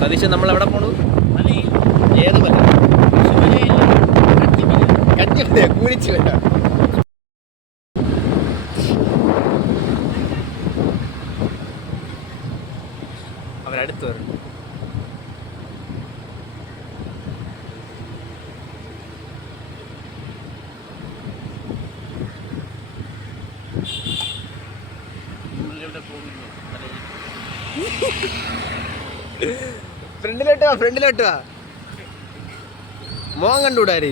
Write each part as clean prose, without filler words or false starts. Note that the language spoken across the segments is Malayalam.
സതീശ് നമ്മളെവിടെ പോണു? ഏത് മല? കഞ്ഞിമല കുരിച്ചു വരാം. അവരടുത്ത് വരും. ഫ്രണ്ടിലോട്ട് വാ. മോൻ കണ്ടുകൂടാരേ.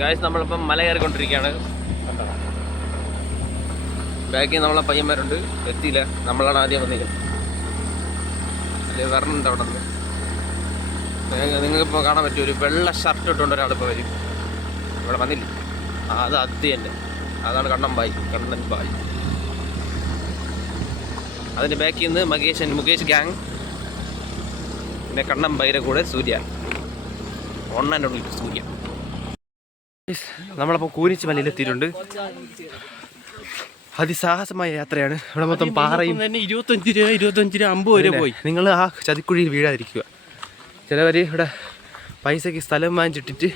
ഗായ്സ് നമ്മളിപ്പം മല കയറിക്കൊണ്ടിരിക്കുകയാണ്. ബാക്കിൽ നമ്മളെ പയ്യന്മാരുണ്ട്. എത്തിയില്ല, നമ്മളാണ് ആദ്യം വന്നിരിക്കുന്നത്. അല്ലെങ്കിൽ വരണുണ്ട് അവിടെ നിന്ന്. നിങ്ങൾക്കിപ്പോൾ കാണാൻ പറ്റും, ഒരു വെള്ള ഷർട്ട് ഇട്ടുകൊണ്ട് ഒരാളിപ്പോൾ വരും. ഇവിടെ വന്നില്ല. അത് അതി തന്നെ, അതാണ് കണ്ണൻ ബായ്. അതിൻ്റെ ബാക്കിൽ നിന്ന് മുകേഷ് ഗ്യാങ്, പിന്നെ കണ്ണൻ ബായിയുടെ കൂടെ സൂര്യ, ഒണ്ണൻ്റെ ഉള്ളിൽ സൂര്യ. നമ്മളപ്പോൾ കൂരിച്ച് മലയിലെത്തിയിട്ടുണ്ട്. അതിസാഹസമായ യാത്രയാണ്. ഇവിടെ മൊത്തം പാറയും തന്നെ 25 രൂപ 50 രൂപ പോയി. നിങ്ങൾ ആ ചതിക്കുഴിയിൽ വീഴാതിരിക്കുക. ചിലവർ ഇവിടെ പൈസയ്ക്ക് സ്ഥലം വാങ്ങിച്ചിട്ടിട്ട്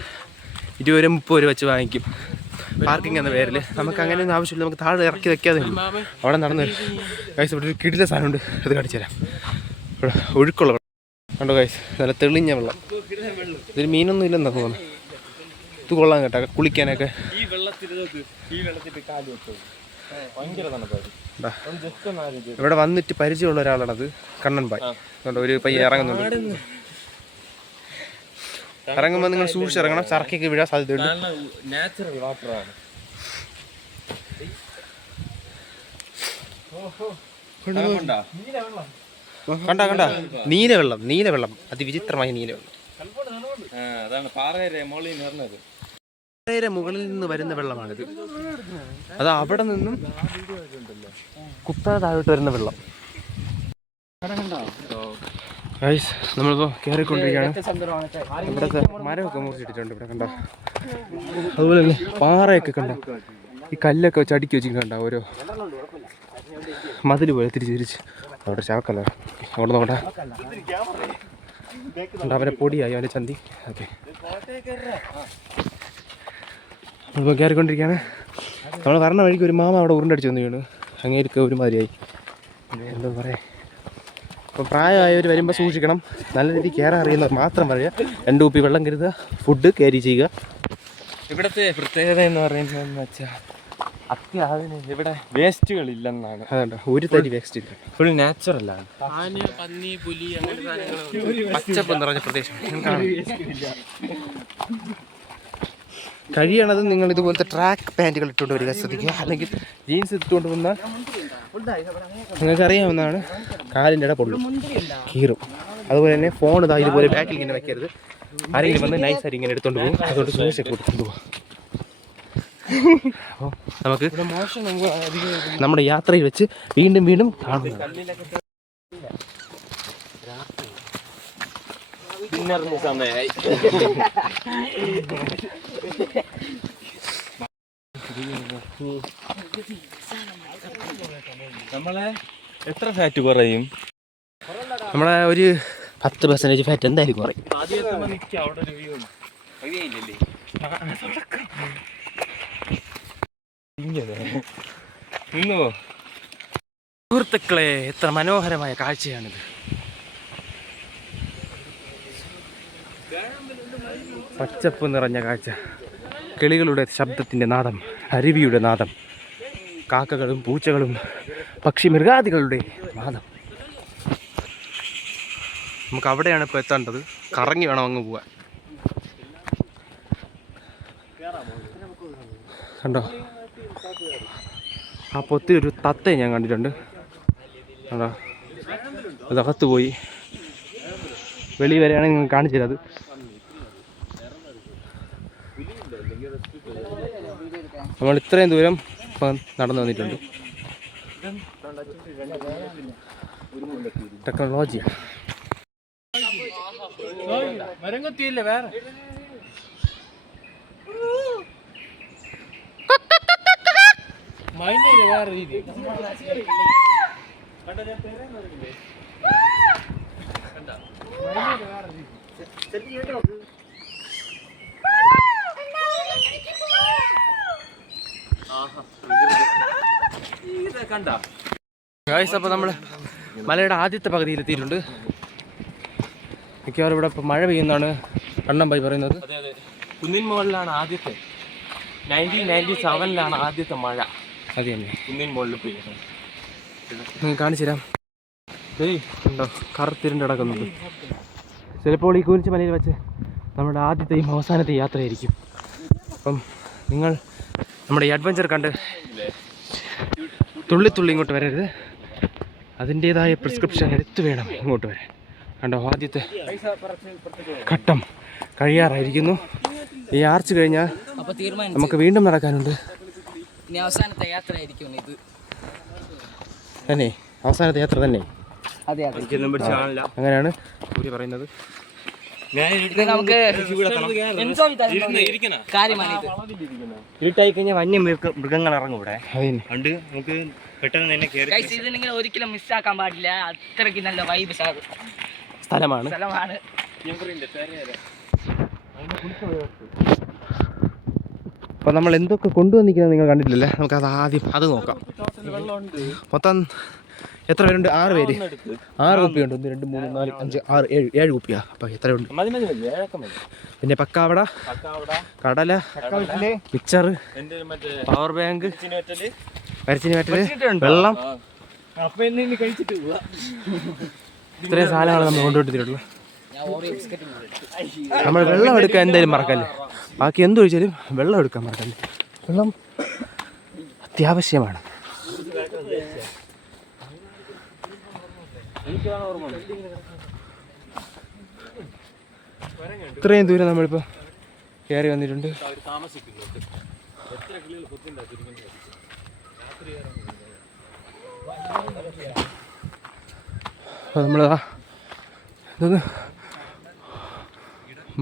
20 രൂപ 30 രൂപ വെച്ച് വാങ്ങിക്കും, പാർക്കിംഗ് എന്ന പേരിൽ. നമുക്ക് അങ്ങനെയൊന്നും ആവശ്യമില്ല. നമുക്ക് താഴെ ഇറക്കി വെക്കാതെ അവിടെ നടന്നു വരും. ഗൈസ് ഇവിടെ ഒരു കിടില സാധനമുണ്ട്, അത് കാണിച്ചു തരാം. ഇവിടെ ഒഴുക്കുള്ള വെള്ളം കണ്ടോ ഗൈസ്, നല്ല തെളിഞ്ഞ വെള്ളം. ഇതിൽ മീനൊന്നും ഇല്ലെന്നാ തോന്നുന്നു. ഇത് കൊള്ളാൻ കേട്ടോ കുളിക്കാനൊക്കെ. ഇവിടെ വന്നിട്ട് പരിചയമുള്ള ഒരാളാണത്, കണ്ണൻ ബായ്. ഒരു പയ്യ ഇറങ്ങുന്നുണ്ട്. ഇറങ്ങുമ്പോൾ നിങ്ങൾ സൂക്ഷിച്ചിറങ്ങണം, ചർക്കൊക്കെ വീഴാൻ സാധ്യതയുണ്ട്. നാച്ചുറൽ വാട്ടറാണ്. കണ്ട നീലവെള്ളം, അതിവിചിത്രമായ നീലവെള്ളം. പാറയുടെ മുകളിൽ നിന്ന് വരുന്ന വെള്ളമാണിത്. അത് അവിടെ നിന്നും കുത്തനെ താഴോട്ട് വരുന്ന വെള്ളം. നമ്മളിപ്പോൾ കയറിക്കൊണ്ടിരിക്കുകയാണ്. ഇവിടുത്തെ മരമൊക്കെ മുറിച്ചിട്ടിട്ടുണ്ട്. ഇവിടെ കണ്ട, അതുപോലെ തന്നെ പാറയൊക്കെ കണ്ട, ഈ കല്ലൊക്കെ വെച്ച് അടുക്കി വെച്ചിട്ടുണ്ട, ഓരോ മതിൽ പോലെ തിരിച്ച്. അവിടെ ചാക്കല്ല, അവിടെ നോക്കട്ടെ, അവരെ പൊടിയായി, അവൻ്റെ ചന്തി. ഓക്കെ, നമ്മളിപ്പോൾ കയറിക്കൊണ്ടിരിക്കുകയാണ്. നമ്മൾ വരണ വഴിക്ക് ഒരു മാമ അവിടെ ഉരുണ്ടടിച്ച് വന്ന് വീണ്. അങ്ങേർക്ക് ഒരുമാതിരിയായി. എന്താ പറയുക, അപ്പോൾ പ്രായമായവർ വരുമ്പോൾ സൂക്ഷിക്കണം. നല്ല രീതിയിൽ കയറാൻ അറിയുന്നവർ മാത്രം പറയുക. 2 കുപ്പി വെള്ളം കരുതുക, ഫുഡ് ക്യാരി ചെയ്യുക. ഇവിടുത്തെ പ്രത്യേകത എന്ന് പറയുന്നതെന്ന് വെച്ചാൽ അത്യാവശ്യം ഇവിടെ വേസ്റ്റുകളില്ലെന്നാണ്. അതുകൊണ്ട് ഒരു തരി വേസ്റ്റ് ഇല്ല, ഫുൾ നാച്ചുറലാണ്. പന്നി, പുലി, അങ്ങനെ പച്ചപ്പ് നിറഞ്ഞ പ്രദേശം. കഴിയണത് നിങ്ങൾ ഇതുപോലത്തെ ട്രാക്ക് പാൻറ്റുകൾ ഇട്ടുകൊണ്ട് വരിക, ശ്രദ്ധിക്കുക. അല്ലെങ്കിൽ ജീൻസ് ഇട്ടുകൊണ്ട് വന്നാൽ നിങ്ങൾക്കറിയാവുന്നതാണ്, കാലിൻ്റെ ഇട പൊള്ളും, കീറും. അതുപോലെ തന്നെ ഫോൺ ഇതാ ഇതുപോലെ ബാക്കിൽ ഇങ്ങനെ വെക്കരുത്. ആരെങ്കിലും വന്ന് നൈസായിട്ട് ഇങ്ങനെ എടുത്തുകൊണ്ട് പോകും. അതുകൊണ്ട് സൂക്ഷിച്ചൊക്കെ കൊടുത്തുകൊണ്ട് പോകാം. അപ്പോൾ നമുക്ക് നമ്മുടെ യാത്രയിൽ വെച്ച് വീണ്ടും കാണുന്നു. നമ്മളെ എത്ര ഫാറ്റ് കുറയും? നമ്മളെ ഒരു 10% ഫാറ്റ് എന്തായാലും കുറയും. സുഹൃത്തുക്കളെ, എത്ര മനോഹരമായ കാഴ്ചയാണിത്. പച്ചപ്പ് നിറഞ്ഞ കാഴ്ച, കിളികളുടെ ശബ്ദത്തിൻ്റെ നാദം, അരുവിയുടെ നാദം, കാക്കകളും പൂച്ചകളും പക്ഷി മൃഗാദികളുടെ നാദം. നമുക്ക് അവിടെയാണ് ഇപ്പോൾ എത്തേണ്ടത്. കറങ്ങി വേണം അങ്ങ് പോവാൻ. കണ്ടോ, ആ പൊത്തിലൊരു തത്തയെ ഞാൻ കണ്ടിട്ടുണ്ട്. കണ്ടോ, അതകത്ത് പോയി. വെളി വരെയാണെങ്കിൽ നിങ്ങൾ കാണിച്ചില്ല. അത് നമ്മൾ ഇത്രയും ദൂരം ഇപ്പം നടന്നു വന്നിട്ടുണ്ട്. ടെക്നോളജിയാണ്. മരംകൊത്തിയില്ല വേറെ. വേറെ രീതി ഗൈസ്, അപ്പോൾ നമ്മൾ മലയുടെ ആദ്യത്തെ പകുതിയിലെത്തിയിട്ടുണ്ട്. മിക്കവാറും ഇവിടെ ഇപ്പോൾ മഴ പെയ്യുന്നതാണ് കണ്ണൻ ഭായി പറയുന്നത്. അതെ അതെ, കുന്നിൻ മുകളിലാണ് ആദ്യത്തെ 1997 ആദ്യത്തെ മഴ. അത് തന്നെ കുന്നിൻ മുകളിൽ പെയ്യുന്നത്. നിങ്ങൾ കാണിച്ചു തരാം. ഉണ്ടോ കറുത്തിരുണ്ട് കിടക്കുന്നത്. ചിലപ്പോൾ ഈ കുരിശ് മലയിൽ വെച്ച് നമ്മുടെ ആദ്യത്തെയും അവസാനത്തെ യാത്രയായിരിക്കും. അപ്പം നിങ്ങൾ നമ്മുടെ ഈ അഡ്വഞ്ചർ കണ്ട് തുള്ളി ഇങ്ങോട്ട് വരരുത്. അതിൻ്റേതായ പ്രിസ്ക്രിപ്ഷൻ എടുത്തു വേണം ഇങ്ങോട്ട് വരാൻ. കണ്ടോ, ആദ്യത്തെ ഘട്ടം കഴിയാറായിരിക്കുന്നു. ഈ ആർച്ച് കഴിഞ്ഞാൽ നമുക്ക് വീണ്ടും നടക്കാനുണ്ട്. അവസാനത്തെ യാത്ര ആയിരിക്കും ഇത് തന്നെ, അവസാനത്തെ യാത്ര തന്നെ. അങ്ങനെയാണ് സൂര്യ പറയുന്നത്. നമുക്ക് ഇരുട്ടായി കഴിഞ്ഞാൽ വന്യമൃഗങ്ങൾ ഇറങ്ങും ഇവിടെ. അതിന് നമുക്ക് പെട്ടെന്ന് തന്നെ കയറി. ഇത് നിങ്ങൾ ഒരിക്കലും മിസ്സാക്കാൻ പാടില്ല. അത്രയ്ക്ക് നല്ല വൈബ് സ്ഥലമാണ്. അപ്പോൾ നമ്മൾ എന്തൊക്കെ കൊണ്ടുവന്നിരിക്കുന്നത് നിങ്ങൾ കണ്ടിട്ടില്ലല്ലേ? നമുക്കത് ആദ്യം അത് നോക്കാം. മൊത്തം എത്ര പേരുണ്ട്? 6 പേര്. 6 കുപ്പിയുണ്ട്. 1 2 3 4 5 6 7 കുപ്പിയാ. അപ്പോൾ എത്രയുണ്ട്? പിന്നെ പക്കാവട, കടല, മിക്സർ, പവർ ബാങ്ക്, വരച്ചിന് പറ്റല്, വെള്ളം, ഇത്രയും സാധനങ്ങൾ നമ്മൾ കൊണ്ടുപോയിട്ടുള്ളത്. നമ്മൾ വെള്ളം എടുക്കാൻ എന്തായാലും മറക്കല്ലേ. ബാക്കി എന്ത് ചോദിച്ചാലും വെള്ളം എടുക്കാൻ മറക്കല്ലേ. വെള്ളം അത്യാവശ്യമാണ്. ഇത്രയും ദൂരം നമ്മളിപ്പോൾ കയറി വന്നിട്ടുണ്ട്. അപ്പോൾ നമ്മൾ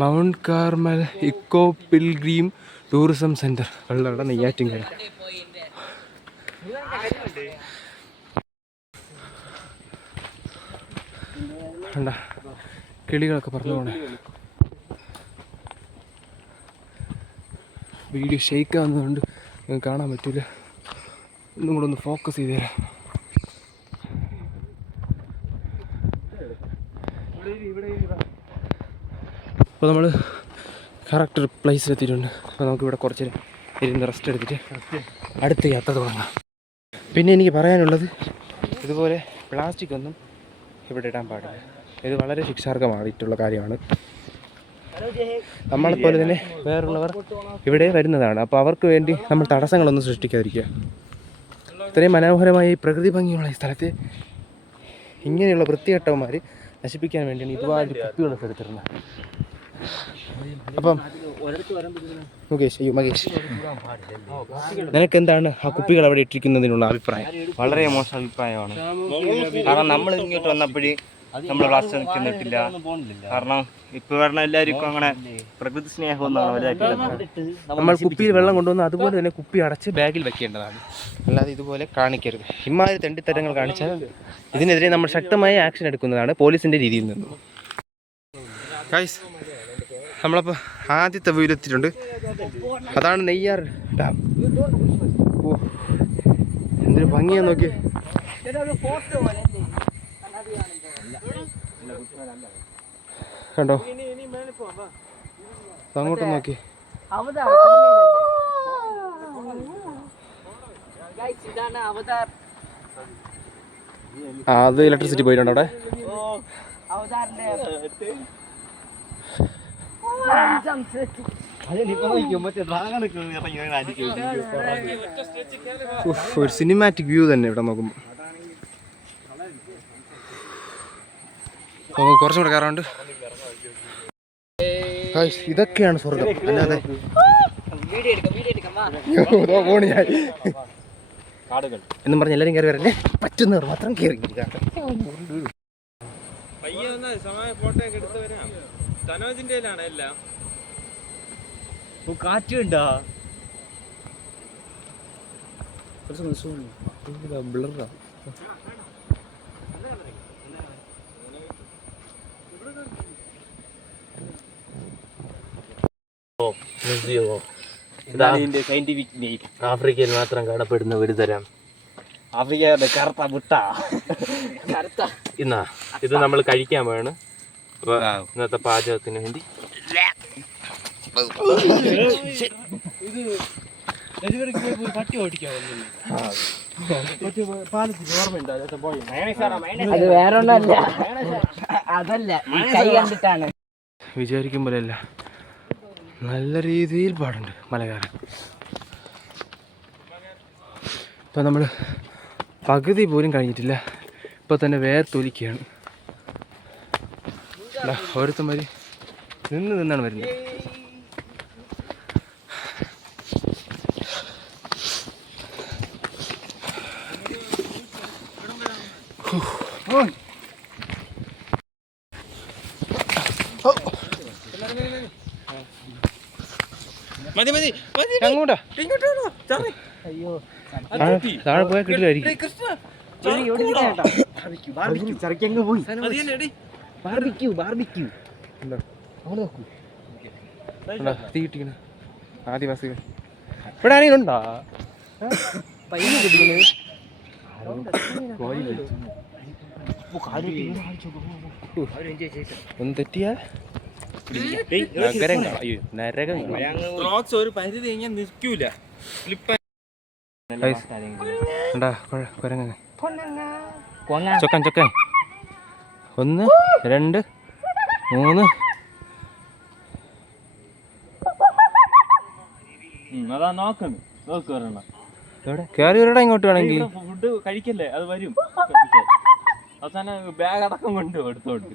Mount Carmel eco pilgrim tourism centre വെള്ളവിടെ നെയ്യാറ്റിൻകര. കണ്ട കിളികളൊക്കെ പറഞ്ഞു പോണേ. വീഡിയോ ഷെയ്ക്ക് ആവുന്നതുകൊണ്ട് നിങ്ങൾക്ക് കാണാൻ പറ്റില്ല. ഒന്നും കൂടെ ഒന്ന് ഫോക്കസ് ചെയ്ത് തരാം. അപ്പോൾ നമ്മൾ കറക്റ്റ് ഒരു പ്ലേസിലെത്തിയിട്ടുണ്ട്. അപ്പോൾ നമുക്കിവിടെ കുറച്ച് ഇരുന്ന് റെസ്റ്റ് എടുത്തിട്ട് അടുത്ത യാത്ര തുടങ്ങാം. പിന്നെ എനിക്ക് പറയാനുള്ളത്, ഇതുപോലെ പ്ലാസ്റ്റിക് ഒന്നും ഇവിടെ ഇടാൻ പാടില്ല. ഇത് വളരെ ശിക്ഷാർഹമായിട്ടുള്ള കാര്യമാണ്. നമ്മളെപ്പോലെ തന്നെ വേറുള്ളവർ ഇവിടെ വരുന്നതാണ്. അപ്പോൾ അവർക്ക് വേണ്ടി നമ്മൾ തടസ്സങ്ങളൊന്നും സൃഷ്ടിക്കാതിരിക്കുക. ഇത്രയും മനോഹരമായ ഈ പ്രകൃതി ഭംഗിയുള്ള ഈ സ്ഥലത്ത് ഇങ്ങനെയുള്ള വൃത്തികെട്ടവന്മാർ നശിപ്പിക്കാൻ വേണ്ടിയാണ് ഇതുപോലെ കുപ്പികളൊക്കെ എടുത്തിരുന്നത്. അപ്പം മകേഷ്, നിനക്ക് എന്താണ് ആ കുപ്പികൾ അവിടെ ഇട്ടിരിക്കുന്നതിനുള്ള അഭിപ്രായം? വളരെ മോശം അഭിപ്രായമാണ്. കാരണം നമ്മൾ ഇങ്ങോട്ട് വന്നപ്പോഴേ നമ്മൾ പ്ലാസ്റ്റിക് നിൽക്കുന്നിട്ടില്ല. കാരണം ഇപ്പൊ പറഞ്ഞ എല്ലാവർക്കും അങ്ങനെ പ്രകൃതി സ്നേഹമൊന്നും വലുതായിട്ടില്ല. നമ്മൾ കുപ്പിയിൽ വെള്ളം കൊണ്ടുവന്ന് അതുപോലെ തന്നെ കുപ്പി അടച്ച് ബാഗിൽ വെക്കേണ്ടതാണ്. അല്ലാതെ ഇതുപോലെ കാണിക്കരുത്. ഇമാതിരി തെണ്ടിത്തരങ്ങൾ കാണിച്ചാൽ ഇതിനെതിരെ നമ്മൾ ശക്തമായ ആക്ഷൻ എടുക്കുന്നതാണ് പോലീസിന്റെ രീതിയിൽ നിന്നും. ഗൈസ്, നമ്മളപ്പോൾ ആദ്യത്തെ വീടെത്തിയിട്ടുണ്ട്. അതാണ് നെയ്യാർ ഡാം. ഓ, എന്തൊരു ഭംഗിയാ നോക്കി. കണ്ടോ, അങ്ങോട്ട് നോക്കി. അത് ഇലക്ട്രിസിറ്റി പോയിട്ടുണ്ടോ അവിടെ? ഒരു സിനിമാറ്റിക് വ്യൂ തന്നെ ഇവിടെ നോക്കുമ്പോൾ. കുറച്ചും കൂടെ കയറാണ്ട്. ഇതൊക്കെയാണ് സ്വർഗം. അല്ലാതെ എന്നും പറഞ്ഞ് എല്ലാവരും കയറി വരല്ലേ, പറ്റുന്നവർ മാത്രം കയറി. കാറ്റുണ്ടോ? മ്യൂസിയമോ ഇതിന്റെ സയന്റിഫിക് നെയിം. ആഫ്രിക്കയിൽ മാത്രം കാണപ്പെടുന്ന ഒരു തരം ആഫ്രിക്കയുടെ കറുത്ത മുട്ട. ഇന്നാ ഇത് നമ്മൾ കഴിക്കാൻ വേണം. അപ്പൊ ഇന്നത്തെ പാചകത്തിന് വേണ്ടി അത് വേറെ ഒന്നല്ല, അതല്ല ഈ കൈ കണ്ടിട്ടാണ്. വിചാരിക്കും പോലെയല്ല, നല്ല രീതിയിൽ പാടുണ്ട് മലകാരൻ. ഇപ്പം നമ്മൾ പകുതി പോലും കഴിഞ്ഞിട്ടില്ല, ഇപ്പോൾ തന്നെ വേർത്തൊലിക്കുകയാണ്. ഓരോരുത്തന്മാർ നിന്നാണ് വരുന്നത്. അങ്ങോട്ടാ താഴെ പോയാൽ കിട്ടില്ലായിരിക്കും. തീ കിട്ടിക്കണ ആദിവാസികൾ ഇവിടെ ആരെങ്കിലും ഉണ്ടോ? ഒന്ന് തെറ്റിയാ നരകം. ഒരു പരിധി കഴിഞ്ഞാൽ നിൽക്കൂല. ചൊക്കൻ ചൊക്കൻ 1 2 3. അതാ നോക്കുന്നു. കയറി വരടാ ഇങ്ങോട്ട് വേണമെങ്കിൽ. ഫുഡ് കഴിക്കല്ലേ, അത് വരും. അവസാനം ബാഗ് അടക്കം കൊണ്ട് എടുത്തോണ്ട്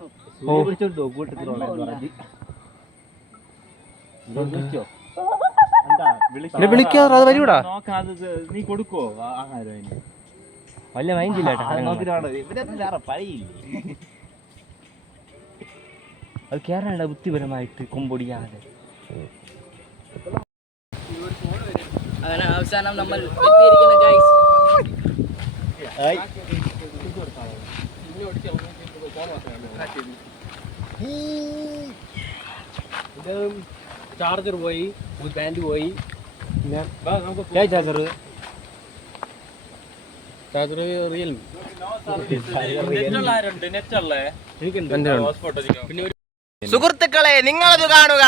വിളിക്കാതെ അത് വരൂടാ. നീ കൊടുക്കുവോ ആഹാരം? അതിന് വല്ല മൈൻഡില്ല. അത് കേറാണ്ട ബുദ്ധിപരമായിട്ട് കൊമ്പൊടിയാതെ. അങ്ങനെ അവസാനം നമ്മൾ എത്തിയിരിക്കുന്ന ഗൈസ്. ചാർജർ പോയി, ബാൻഡ് പോയി. Charger Realme. സുഹൃത്തുക്കളെ, നിങ്ങളത് കാണുക.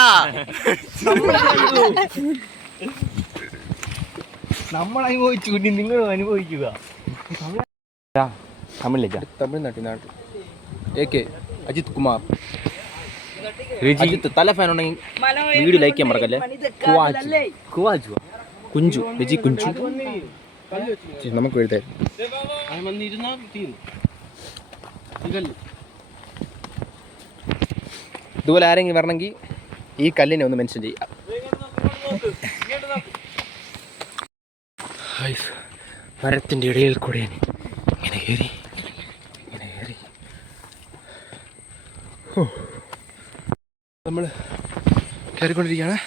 നമ്മൾ അനുഭവിച്ചു, നിങ്ങൾ അനുഭവിക്കുക. തമിഴ്നാട്ടിൽ AK അജിത് കുമാർ. അജിത്ത് തല ഫാൻ ഉണ്ടെങ്കിൽ വീഡിയോ ലൈക്ക് ചെയ്യാൻ മറക്കല്ലേ. കുഞ്ചു രജി കുഞ്ചു നമുക്ക് എഴുതാം. ഇതുപോലെ ആരെങ്കിലും വരണമെങ്കിൽ ഈ കല്ലിനെ ഒന്ന് മെൻഷൻ ചെയ്യാം. മരത്തിൻ്റെ ഇടയിൽ കൂടെ ഇങ്ങനെ കയറി നമ്മൾ കയറിക്കൊണ്ടിരിക്കുകയാണ്.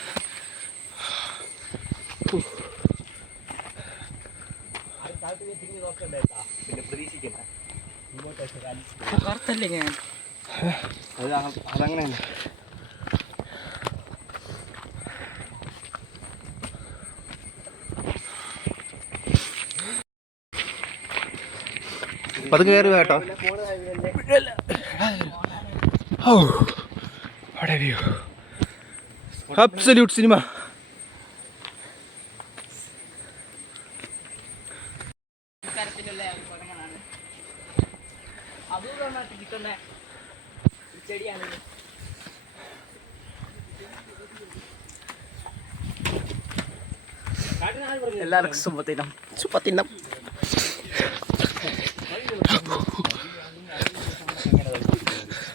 അതങ്ങനെ അത് കയറി കേട്ടോ. Absolute cinema. എല്ലാവർക്കും സുപ്പത്തിനം.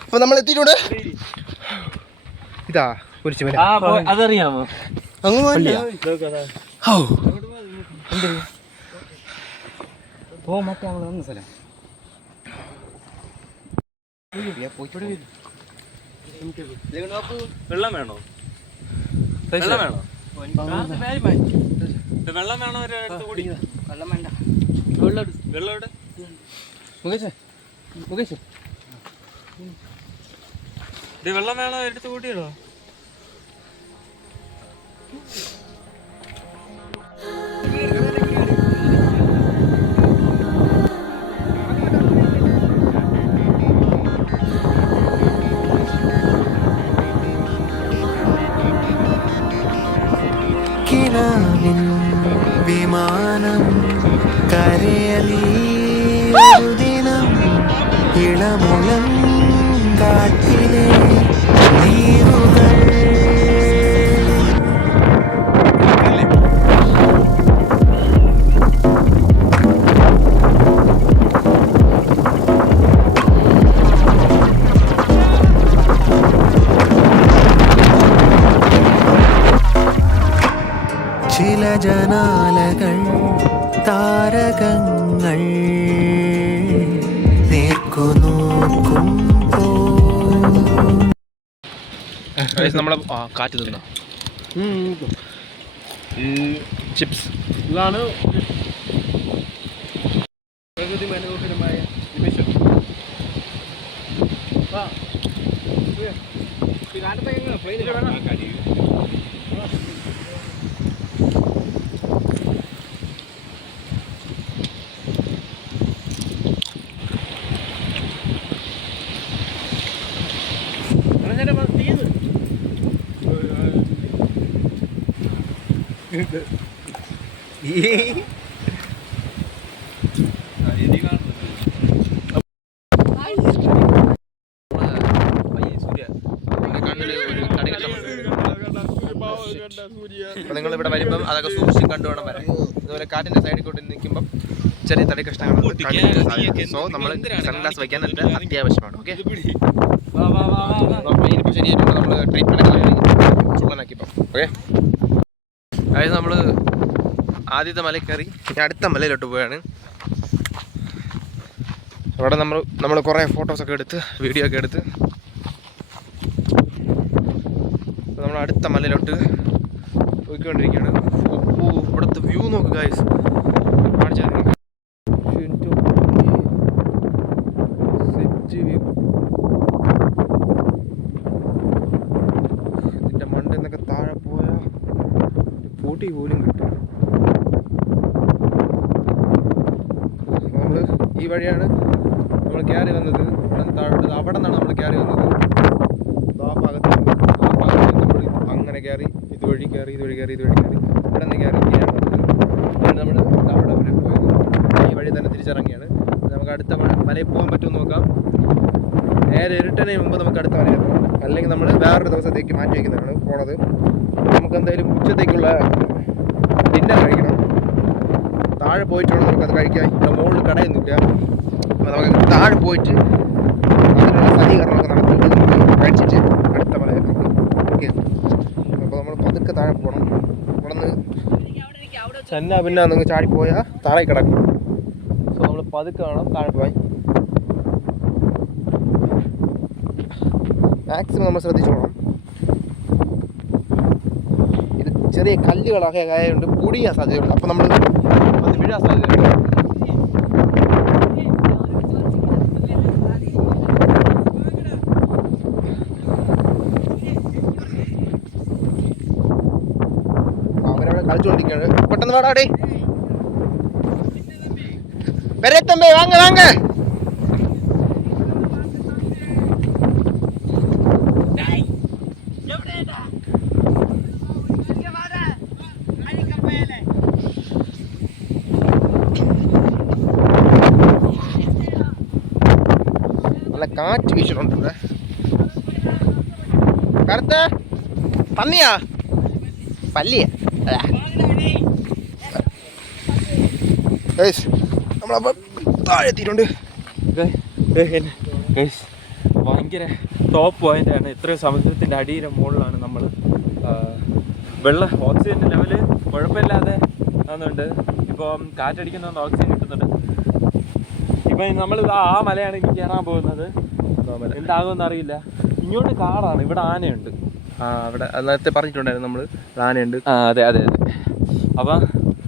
അപ്പൊ നമ്മൾ എത്തിയിട്ടുണ്ട്. ഇതാ കുരിശുമല. അതറിയാമോ? അങ്ങ് മറ്റേ നമ്മൾ വന്ന സ്ഥലം. വെള്ളം വേണോ? വെള്ളം വേണോ? വെള്ളം വേണോ? കൂടി വെള്ളം വേണ്ട. വെള്ളം ഇവിടെ മുകേഷ് വെള്ളം വേണോ? എടുത്ത് കൂട്ടിയിടോ. കിനാവിൻ വിമാനം കരയലീ ദിനം ഇളമുളം കാട്ടിലെ നീരുകൾ ചില ജനാലകൾ താരകങ്ങൾ നേർക്കുനോക്കുമ്പോ നമ്മളെ കാറ്റ് തിന്ന ചിപ്സ് ഇതാണ് പ്രകൃതി മനോഹരമായ നിമിഷം. അപ്പോൾ നിങ്ങളിവിടെ വരുമ്പം അതൊക്കെ സൂക്ഷിച്ച് കണ്ടുവേണം വരാൻ. ഇതുപോലെ കാറ്റിൻ്റെ സൈഡിൽ കൂട്ടി നിൽക്കുമ്പം ചെറിയ തടി കഷ്ണങ്ങൾ സോ നമ്മൾ സൺഗ്ലാസ് വയ്ക്കാൻ നല്ല അത്യാവശ്യമാണ്. ഓക്കെ, ഇനിയിപ്പോൾ ശരിയായിട്ടുണ്ട്. നമ്മൾ ട്രീറ്റ്മെൻറ്റ് ചുള്ളനാക്കിയപ്പം ഓക്കെ. അതായത് നമ്മൾ ആദ്യത്തെ മലയിൽ കയറി ഇനി അടുത്ത മലയിലോട്ട് പോവുകയാണ്. അവിടെ നമ്മൾ കുറേ ഫോട്ടോസൊക്കെ എടുത്ത് വീഡിയോ ഒക്കെ എടുത്ത് നമ്മൾ അടുത്ത മലയിലോട്ട് പോയിക്കൊണ്ടിരിക്കുകയാണ്. ഓ, ഇവിടുത്തെ വ്യൂ നോക്ക് ഗൈസ്, കാണിച്ചാൽ ഇതിൻ്റെ മണ്ടയിൽ നിന്നൊക്കെ താഴെ പോയാൽ പൊടി പോലും കിട്ടും. നമ്മൾ ഈ വഴിയാണ് നമ്മൾ കയറി വന്നത്. താഴോട്ട് അവിടെ നിന്നാണ് നമ്മൾ കയറി വന്നത്. ആ ഭാഗത്ത് നമ്മൾ അങ്ങനെ കയറി ഇതുവഴി കയറി ഇവിടെ നിന്ന് കയറി ഇങ്ങനെയാണ് വന്നത്. നമ്മൾ അവിടെ വരെ പോയത്. ഈ വഴി തന്നെ തിരിച്ചിറങ്ങിയാണ്. നമുക്ക് അടുത്ത മലയിൽ പോകാൻ പറ്റുമെന്ന് നോക്കാം. നേരെ ഇരുട്ടതിന് മുമ്പ് നമുക്ക് അടുത്ത മലയിൽ പോകാം. അല്ലെങ്കിൽ നമ്മൾ വേറൊരു ദിവസത്തേക്ക് മാറ്റി വയ്ക്കുന്നതാണ് പോണത്. നമുക്ക് എന്തായാലും ഉച്ചത്തേക്കുള്ള ഡിന്നർ കഴിക്കണം. താഴെ പോയിട്ട് വേണം നമുക്കത് കഴിക്കാൻ. ഇവിടെ മുകളിൽ കടയൊന്നുമില്ല. അപ്പോൾ നമുക്ക് താഴെ പോയിട്ട് അതിനുള്ള സജ്ജീകരണമൊക്കെ നടത്തിയിട്ട് നമുക്ക് കഴിച്ചിട്ട് അടുത്ത മല കയറണം. ഓക്കെ, അപ്പോൾ നമ്മൾ പതുക്കെ താഴെ പോകണം. ഇവിടെ നിന്ന് ചെന്നാ പിന്നെ നിങ്ങൾ ചാടിപ്പോയാൽ താഴെ കിടക്കും. സോ നമ്മൾ പതുക്കെ വേണം താഴെ പോയി. മാക്സിമം നമ്മൾ ശ്രദ്ധിച്ചോളണം. ഇത് ചെറിയ കല്ലുകളൊക്കെ ആയതുകൊണ്ട് പൊടിയാൻ സാധ്യതയുണ്ട്. അപ്പോൾ നമ്മൾ അത് വീഴാൻ സാധ്യതയുണ്ട്. അവരവിടെ കളിച്ചുകൊണ്ടിരിക്കുകയാണ്. പെട്ടെന്ന് വേടാടേ വരത്തമ്പേ, വാങ്ങ വാങ്ങ. നല്ല കാറ്റ് വീശുന്നുണ്ട് ഇവിടെ. കറുത്ത പന്നിയാ പല്ലിയാ നമ്മളപ്പോൾ താഴെ എത്തിയിട്ടുണ്ട്. ഭയങ്കര ടോപ്പ് പോയിന്റാണ്. ഇത്രയും സമുദ്രത്തിൻ്റെ അടിയുടെ മുകളിലാണ് നമ്മൾ. ഓക്സിജൻ്റെ ലെവല് കുഴപ്പമില്ലാതെ ആകുന്നുണ്ട്. ഇപ്പോൾ കാറ്റടിക്കുന്നതുകൊണ്ട് ഓക്സിജൻ കിട്ടുന്നുണ്ട്. ഇപ്പം നമ്മളിത് ആ മലയാണ് ഇനി കയറാൻ പോകുന്നത്. എന്താകുമെന്ന് അറിയില്ല. ഇങ്ങോട്ട് കാടാണ്, ഇവിടെ ആനയുണ്ട്. അവിടെ നേരത്തെ പറഞ്ഞിട്ടുണ്ടായിരുന്നു നമ്മൾ, ആനയുണ്ട്. അതെ. അപ്പം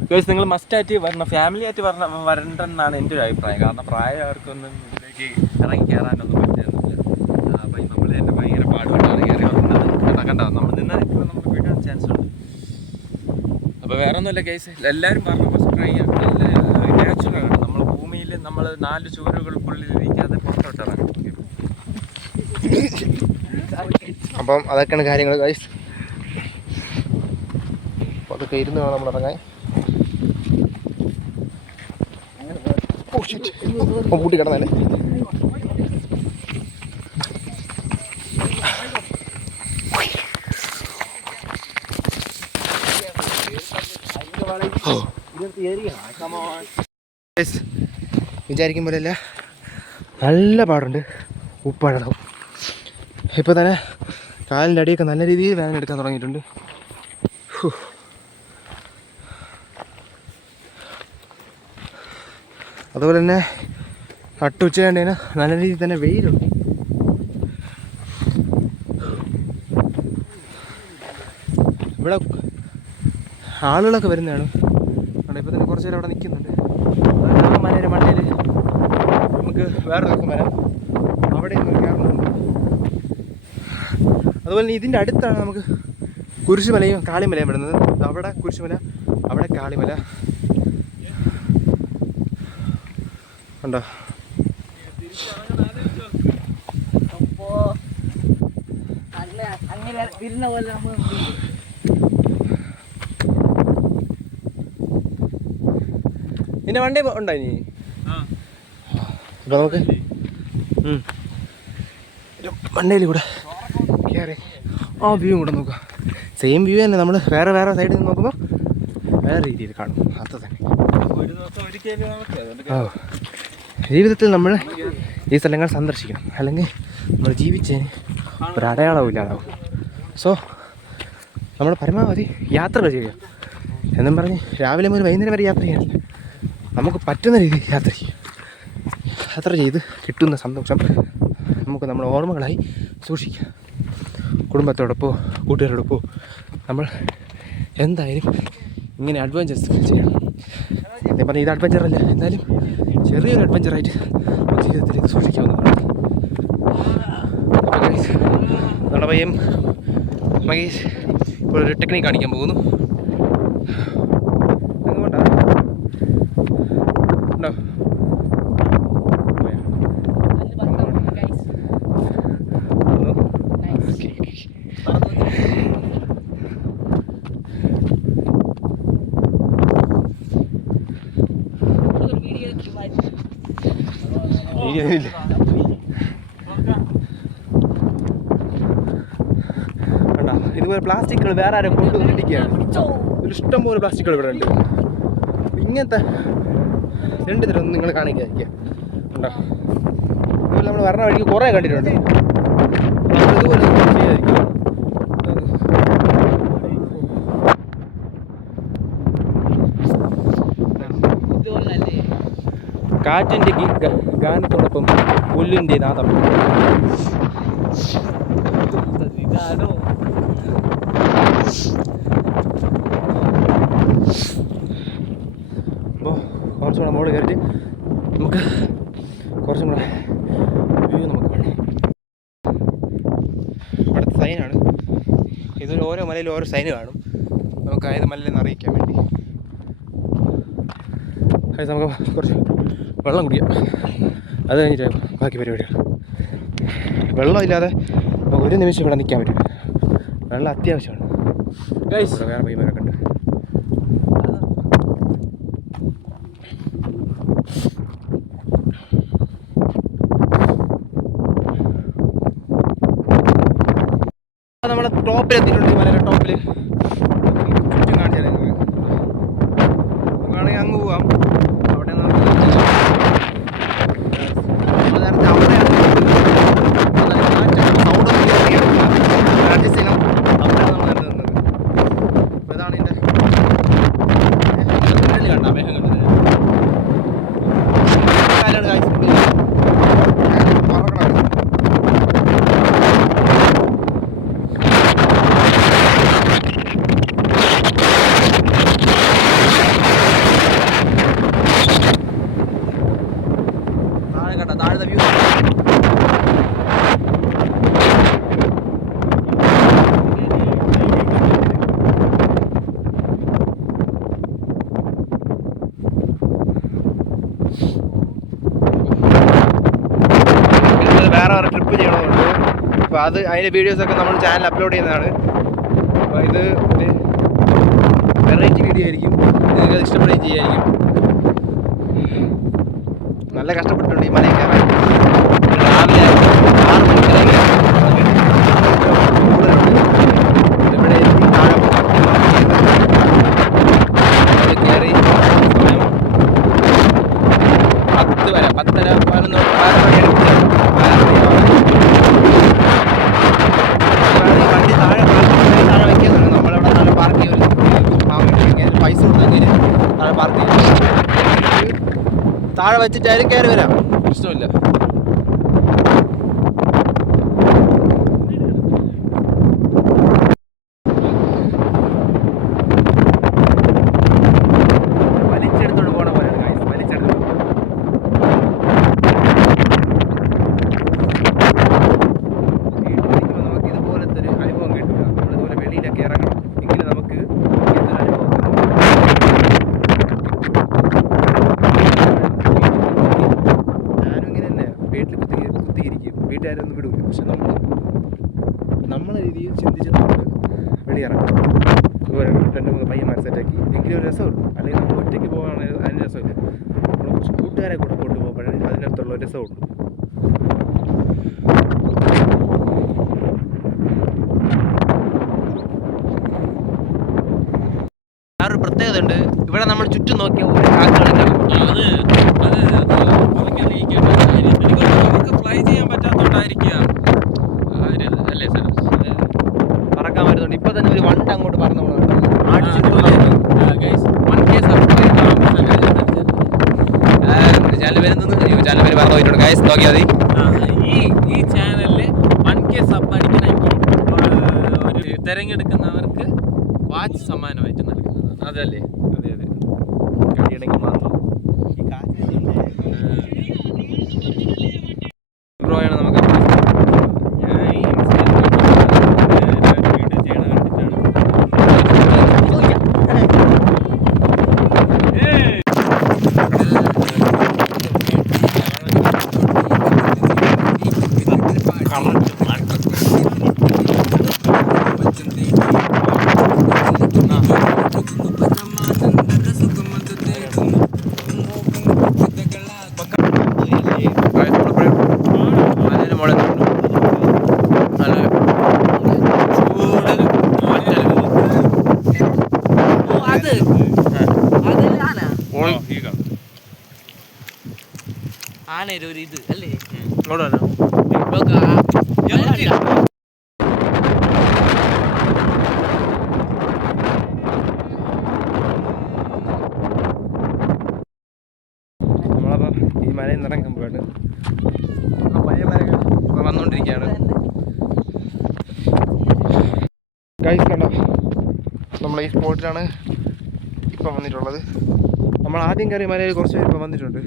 ഗൈസ് നിങ്ങൾ മസ്റ്റായിട്ട് വരണം, ഫാമിലി ആയിട്ട് വരണ്ടെന്നാണ് എൻ്റെ ഒരു അഭിപ്രായം. കാരണം പ്രായമാർക്കൊന്നും ഇതിലേക്ക് ഇറങ്ങി കയറാനൊന്നും പറ്റുന്നില്ല. അപ്പം നമ്മൾ തന്നെ ഭയങ്കര പാടുകൊണ്ടാണ് കയറി വന്നത്. കണ്ടോ നമ്മൾ നിന്ന് നിൽക്കുമ്പോൾ നമുക്ക് വീഴാൻ ചാൻസ് ഉണ്ട്. അപ്പോൾ വേറെ ഒന്നുമില്ല കേസ്, എല്ലാവരും പറഞ്ഞു ഫസ്റ്റ് ട്രൈ ചെയ്യാം. നല്ല നാച്ചുറലാണ്. നമ്മൾ ഭൂമിയിൽ നമ്മൾ 4 ചുവരുകൾക്കുള്ളിൽ ഇരിക്കാതെ പുറത്തോട്ടിറങ്ങും. അപ്പം അതൊക്കെയാണ് കാര്യങ്ങൾ ഗൈസ്. അപ്പോൾ അതൊക്കെ ഇരുന്ന് വേണം നമ്മൾ ഇറങ്ങാൻ. പൂട്ടി കിടന്നല്ലേ. വിചാരിക്കും പോലെയല്ല, നല്ല പാടുണ്ട്. ഉപ്പാഴതാവും. ഇപ്പോൾ തന്നെ കാലിൻ്റെ അടിയൊക്കെ നല്ല രീതിയിൽ വേദന എടുക്കാൻ തുടങ്ങിയിട്ടുണ്ട്. അതുപോലെ തന്നെ നട്ടുച്ച വേണ്ടതിന് നല്ല രീതിയിൽ തന്നെ വെയിലുണ്ട്. ഇവിടെ ആളുകളൊക്കെ വരുന്നതാണ്. അവിടെ ഇപ്പോൾ തന്നെ കുറച്ച് നേരം അവിടെ നിൽക്കുന്നുണ്ട്. ആ മലയുടെ മണ്ടയിൽ നമുക്ക് വേറെ ദിവസം വരാം. അവിടെ കയറുന്നുണ്ട്. അതുപോലെ തന്നെ ഇതിൻ്റെ അടുത്താണ് നമുക്ക് കുരിശുമലയും കാളിമലയും വരുന്നത്. അവിടെ കുരിശുമല, അവിടെ കാളിമല ഉണ്ടോ. പിന്നെ വണ്ടി ഉണ്ടോ ഇനി? അപ്പോൾ നമുക്ക് വണ്ടിയിൽ കൂടെ കയറി ആ വ്യൂ കൂടെ നോക്കുക. സെയിം വ്യൂ തന്നെ നമ്മൾ വേറെ വേറെ സൈഡിൽ നിന്ന് നോക്കുമ്പോൾ വേറെ രീതിയിൽ കാണും. അത് തന്നെ ജീവിതത്തിൽ നമ്മൾ ഈ സ്ഥലങ്ങൾ സന്ദർശിക്കണം, അല്ലെങ്കിൽ നമ്മൾ ജീവിച്ചതിന് ഒരു അടയാളവും ഇല്ലാതാവും. സോ നമ്മൾ പരമാവധി യാത്രകൾ ചെയ്യുക എന്നും പറഞ്ഞ് രാവിലെ മുതൽ വൈകുന്നേരം വരെ യാത്ര ചെയ്യാനില്ല. നമുക്ക് പറ്റുന്ന രീതിയിൽ യാത്ര ചെയ്യുക. യാത്ര ചെയ്ത് കിട്ടുന്ന സന്തോഷം നമുക്ക് നമ്മുടെ ഓർമ്മകളായി സൂക്ഷിക്കുക. കുടുംബത്തോടൊപ്പമോ കൂട്ടുകാരോടൊപ്പമോ നമ്മൾ എന്തായാലും ഇങ്ങനെ അഡ്വഞ്ചേഴ്സ് ചെയ്യണം. ഞാൻ പറഞ്ഞാൽ ഇത് അഡ്വഞ്ചറല്ല, എന്തായാലും ചെറിയൊരു അഡ്വഞ്ചറായിട്ട് ജീവിതത്തിൽ ഇത് സൂക്ഷിക്കാവുന്നതാണ്. അപ്പോൾ ഗൈസ്, നമ്മുടെ പയ്യൻ മഹേഷ് ഇപ്പോൾ ഒരു ടെക്നിക്ക് കാണിക്കാൻ പോകുന്നു. അങ്ങോട്ടാണ് ഉണ്ടോ? ഇതുപോലെ പ്ലാസ്റ്റിക്കുകൾ വേറെ ആരും കൊണ്ടുവന്നിരിക്കുകയാണ്. ഒരു ഇഷ്ടം പോലെ പ്ലാസ്റ്റിക്കുകൾ ഇവിടെ ഉണ്ട്. ഇങ്ങനത്തെ 2 തരം നിങ്ങൾ കാണിക്കാതിരിക്കുക ഉണ്ടോ. ഇതുപോലെ നമ്മൾ വരണ വഴിക്ക് കുറേ കണ്ടിട്ടുണ്ട്. ഇതുപോലെ ചെയ്യാതിരിക്കുക. കാറ്റിൻ്റെ ഗാനത്തോടൊപ്പം പുല്ലിൻ്റെ നാദം. അപ്പോൾ കുറച്ചും കൂടെ മുകളിൽ കയറിയിട്ട് നമുക്ക് കുറച്ചും കൂടെ വ്യൂ നമുക്ക് കാണാം. അടുത്ത സൈനാണ് ഇത്. ഓരോ മലയിലും ഓരോ സൈന് കാണും. നമുക്ക് ഏത് മലയിലെന്ന് അറിയിക്കാൻ വേണ്ടി. അത് നമുക്ക് കുറച്ച് വെള്ളം കുടിക്കാം. അത് കഴിഞ്ഞിട്ട് ബാക്കി പരിപാടികൾ. വെള്ളമില്ലാതെ നമുക്ക് ഒരു നിമിഷം ഇവിടെ നിൽക്കാൻ പറ്റും. വെള്ളം അത്യാവശ്യമാണ്. വേറെ പയ്യന്മാരൊക്കെ ഉണ്ട്. നമ്മളെ ടോപ്പിലെത്തിയിട്ടുണ്ട്. ഈ മലയുടെ ടോപ്പിൽ ചുറ്റും കാണിച്ചാൽ നമുക്കാണെങ്കിൽ അങ്ങ് പോവാം. അവിടെ വേറെ ട്രിപ്പ് ചെയ്യണമെന്നുണ്ട്. അപ്പോൾ അതിൻ്റെ വീഡിയോസൊക്കെ നമ്മൾ ചാനൽ അപ്ലോഡ് ചെയ്യുന്നതാണ്. അപ്പോൾ ഇത് ഒരു വെറൈറ്റി വീഡിയോ ആയിരിക്കും, നിങ്ങൾക്ക് ഇഷ്ടപ്പെടുകയും ചെയ്യായിരിക്കും. നല്ല കഷ്ടപ്പെട്ടിട്ടുണ്ട് ഈ മലയിൽ കയറാൻ. രാവിലെ 6 മണിക്ക് ഇവിടെ എത്തി താഴെ കയറി സമയം 10 വരെ 10:30 11 മണി വണ്ടി താഴെ വയ്ക്കാൻ നമ്മളവിടെ താഴെ പാർക്ക് ചെയ്യും. പൈസ കൊടുത്തെങ്കിൽ താഴെ പാർക്ക് ചെയ്യും. താഴെ വെച്ചിട്ടായാലും കയറി വരാം, പ്രശ്നമില്ല. വലിച്ചെടുത്തോണ്ട് പോണ പോലെയാണ് ഗൈസ്, വലിച്ചെടുത്തോണ്ട് വീട്ടിലിരിക്കുമ്പോൾ നമുക്ക് ഇതുപോലത്തെ ഒരു അനുഭവം കിട്ടില്ല. നമ്മളിതുപോലെ വെളിയിലൊക്കെ ഇറങ്ങണം, എങ്കിലും നമുക്ക് ഇങ്ങനത്തെ ഒരു അനുഭവം വീട്ടുകാരൊന്നും വിടൂല. പക്ഷെ നമ്മളെ രീതിയിൽ ചിന്തിച്ച് നമുക്ക് വെളിയിറങ്ങാം. 2-3 പയ്യന്മാർ സെറ്റാക്കി എങ്കിലും ഒരു രസമുള്ളൂ. അല്ലെങ്കിൽ നമ്മൾ ഒറ്റയ്ക്ക് പോകുകയാണെങ്കിൽ അതിന് രസമില്ല. നമ്മൾ കുറച്ച് കൂട്ടുകാരെ കൂടെ കൊണ്ടുപോകുമ്പോഴേ അതിനകത്തുള്ള ഒരു രസമുള്ളൂ. വേറൊരു പ്രത്യേകത ഉണ്ട്, ഇവിടെ നമ്മൾ ചുറ്റും നോക്കിയ ഒരു കാറ്റുകളില്ല. ഫ്ലൈ ചെയ്യാൻ പറ്റാത്തോണ്ടായിരിക്കുക അല്ലേ സാർ? പറക്കാൻ വരുന്നുണ്ട്. ഇപ്പൊ തന്നെ ഒരു വണ്ട് അങ്ങോട്ട് പറന്നു പോകുന്നുണ്ട്. ചാനൽ പേര് പറഞ്ഞു പോയിട്ടുണ്ട് ഗൈസ്, നോക്കിയാൽ മതി. ഈ ചാനലില് 1K സബ് അടിക്കണമെങ്കിൽ ഒരു തിരഞ്ഞെടുക്കുന്നവർക്ക് വാച്ച് സമ്മാനമായിട്ട് നൽകുന്നതാണ്. അതല്ലേ? അതെ അതെ, കഴിയണമെങ്കിൽ മാത്രം. ബ്രോയാണ് നമുക്ക് ആനയുടെ ഒരു ഇത് അല്ലേ? നമ്മളപ്പോൾ ഈ മലയിൽ നിന്ന് ഇറങ്ങുമ്പോഴാണ് പയ്യന്മാരൊക്കെ വന്നുകൊണ്ടിരിക്കുകയാണ് ഗൈസ്. കണ്ടോ, നമ്മൾ ഈ സ്പോട്ടിലാണ് ഇപ്പം വന്നിട്ടുള്ളത്. നമ്മൾ ആദ്യം കയറിയ മലയിൽ കുറച്ച് പേര് ഇപ്പം വന്നിട്ടുണ്ട്.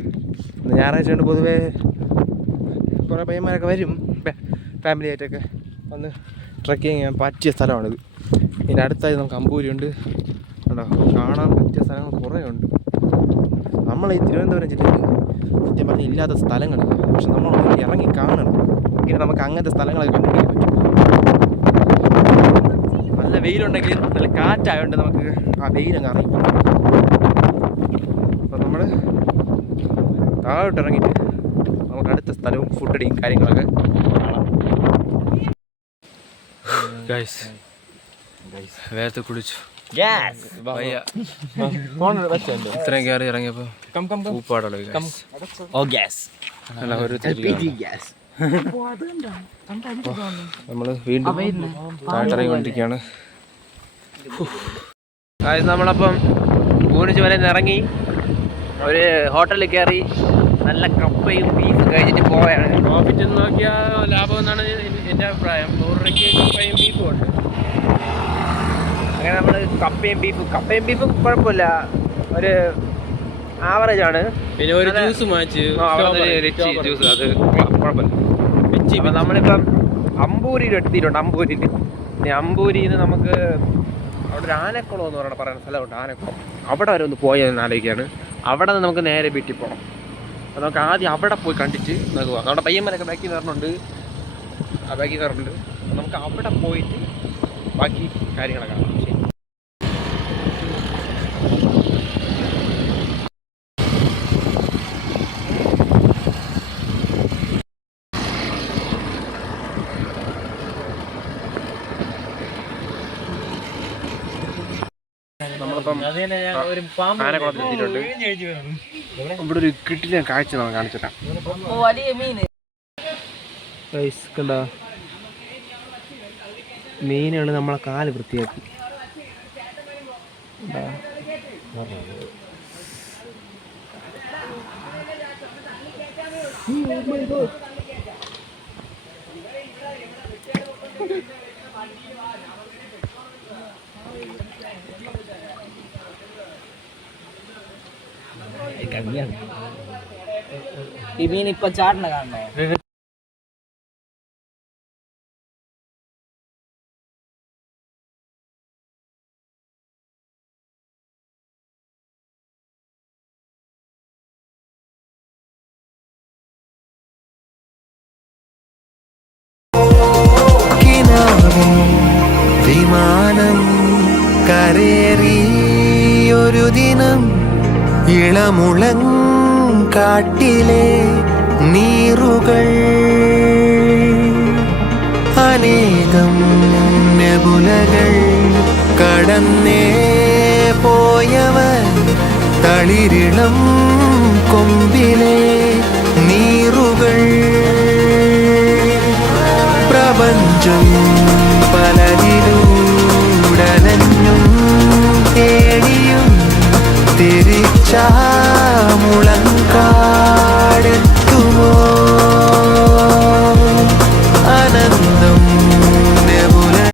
ഞായറാഴ്ച കൊണ്ട് പൊതുവേ കുറേ പയ്യന്മാരൊക്കെ വരും, ഫാമിലി ആയിട്ടൊക്കെ വന്ന് ട്രക്കിങ് ചെയ്യാൻ പറ്റിയ സ്ഥലമാണിത്. ഇതിൻ്റെ അടുത്തായി നമുക്ക് അമ്പൂരി ഉണ്ട്. കണ്ടോ, കാണാൻ പറ്റിയ സ്ഥലങ്ങൾ കുറേ ഉണ്ട്. നമ്മൾ ഈ തിരുവനന്തപുരം ജില്ലയിൽ സത്യം പറഞ്ഞാൽ ഇല്ലാത്ത സ്ഥലങ്ങളില്ല. പക്ഷെ നമ്മൾ ഇറങ്ങി കാണണം, എങ്കിലും നമുക്ക് അങ്ങനത്തെ സ്ഥലങ്ങളൊക്കെ കണ്ടുപിടിക്കാൻ പറ്റും. നല്ല വെയിലുണ്ടെങ്കിൽ നല്ല കാറ്റായതുകൊണ്ട് നമുക്ക് ആ വെയിലങ്ങ് അറിയും. അപ്പോൾ നമ്മൾ താഴോട്ട് ഇറങ്ങിയിട്ട് നമുക്ക് അടുത്ത സ്ഥലവും ഫുഡടിയും കാര്യങ്ങളൊക്കെ കാണാം. വേഗത്തെ കുളിച്ചു ഇത്രയും കയറി ഇറങ്ങിയപ്പോൾ പൂപ്പാടല്ലോ നമ്മൾ വീണ്ടും താഴ്ത്തിറങ്ങിക്കൊണ്ടിരിക്കുകയാണ്. നമ്മളപ്പം പൂനിച്ച് വരെ ഇറങ്ങി ഒരു ഹോട്ടലിൽ കയറി നല്ല കപ്പയും ബീഫും കഴിച്ചിട്ട് പോവുകയാണ്. പ്രോഫിറ്റ് എന്ന് നോക്കിയാൽ ലാഭം എന്നാണ് എൻ്റെ അഭിപ്രായം. 100 രൂപയ്ക്ക് കപ്പയും ബീഫും ഉണ്ട്. അങ്ങനെ നമ്മൾ കപ്പയും ബീഫും കുഴപ്പമില്ല, ഒരു ആവറേജ് ആണ്. പിന്നെ ഒരു ജ്യൂസ് വാങ്ങിച്ച് ജ്യൂസ്, അത് കുഴപ്പമില്ല. അപ്പം നമ്മളിപ്പം അമ്പൂരിയിൽ എത്തിയിട്ടുണ്ട്. അമ്പൂരിയിൽ നിന്ന് നമുക്ക് അവിടെ ഒരു ആനക്കുളം എന്ന് പറയുന്ന സ്ഥലമുണ്ട്, ആനക്കുളം. അവിടെ വരെ ഒന്ന് പോയെന്ന് ആലോചിക്കുകയാണ്. അവിടെ നിന്ന് നമുക്ക് നേരെ വീട്ടിൽ പോകണം. അപ്പോൾ നമുക്ക് ആദ്യം അവിടെ പോയി കണ്ടിട്ട് നമുക്ക് പോകാം. നമ്മുടെ പയ്യന്മാരൊക്കെ ബാക്കിൽ കയറുന്നുണ്ട്, ആ ബാക്കിൽ കയറുന്നുണ്ട്. നമുക്ക് അവിടെ പോയിട്ട് ബാക്കി കാര്യങ്ങളൊക്കെ കാണാം. ശരി. നമ്മളിപ്പം ആനക്കുളത്തിലെത്തിയിട്ടുണ്ട്. ഇവിടെ ഒരു കിട്ടിയ കാഴ്ച നമുക്ക് കാണിച്ചിട്ടാ. വലിയ മീന് കണ്ടോ, മീനുകൾ നമ്മളെ കാല് വൃത്തിയാക്കി. ഈ മീൻ ഇപ്പൊ ചാടണ കാണണോ? വിമാനം കരേറിയൊരു ദിനം ഇളമുളങ് കാട്ടിലെ നീറുകൾ അനേകം നെബുലകൾ കടന്നേ പോയവർ തളിരിളം കൊമ്പിലെ നീറുകൾ പ്രപഞ്ചം പലതിലൂടലഞ്ഞും തേടിയും തിരിച്ചാ മുളങ്കാടെത്തുമോ?